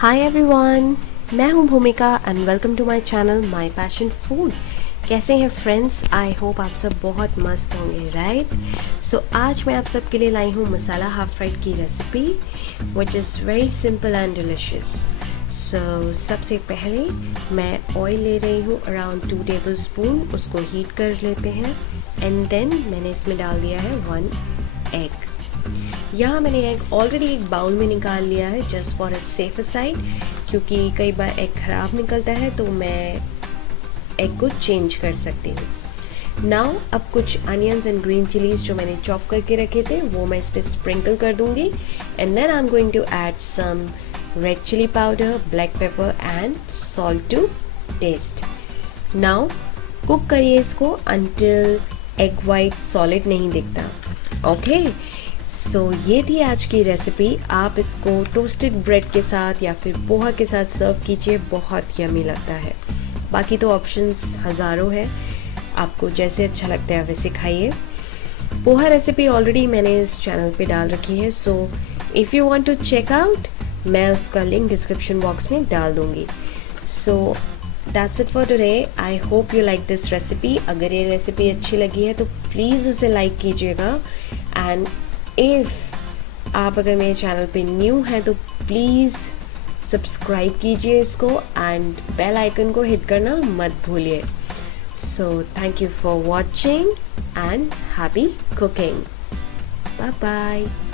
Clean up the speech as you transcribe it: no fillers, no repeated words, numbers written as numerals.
Hi everyone, मैं हूं Bhumika and welcome to my channel my passion food. कैसे हैं फ्रेंड्स? आई होप आप सब बहुत मस्त होंगे, राइट? सो आज मैं आप सबके लिए लाई हूं मसाला हाफ फ्राइड की recipe which is very simple and delicious. So सबसे पहले मैं ऑयल ले रही हूँ अराउंड 2 टेबल स्पून, उसको हीट कर लेते हैं एंड देन मैंने इसमें डाल दिया है 1 एग। यहाँ मैंने एग ऑलरेडी एक बाउल में निकाल लिया है just for a safer side, क्योंकि कई बार एग ख़राब निकलता है तो मैं एग को चेंज कर सकती हूँ। नाउ अब कुछ अनियंस एंड ग्रीन चिलीज जो मैंने चॉप करके रखे थे वो मैं इस पर स्प्रिंकल कर दूँगी and then I am going to add some red chilli powder, black pepper and salt to taste. Now cook करिए इसको अंटिल एग वाइट सॉलिड नहीं दिखता। ओके, सो ये थी आज की रेसिपी। आप इसको टोस्टेड ब्रेड के साथ या फिर पोहा के साथ सर्व कीजिए, बहुत यमी लगता है। बाकी तो ऑप्शंस हज़ारों हैं, आपको जैसे अच्छा लगता है वैसे खाइए। पोहा रेसिपी ऑलरेडी मैंने इस चैनल पे डाल रखी है, so if you want to check out मैं उसका लिंक डिस्क्रिप्शन बॉक्स में डाल दूँगी। So that's it for today. I hope you like this recipe. अगर ये रेसिपी अच्छी लगी है तो प्लीज़ उसे लाइक कीजिएगा एंड इफ़ आप अगर मेरे चैनल पे न्यू हैं तो प्लीज़ सब्सक्राइब कीजिए इसको एंड बेल आइकन को हिट करना मत भूलिए। So thank you for watching and happy cooking. Bye bye.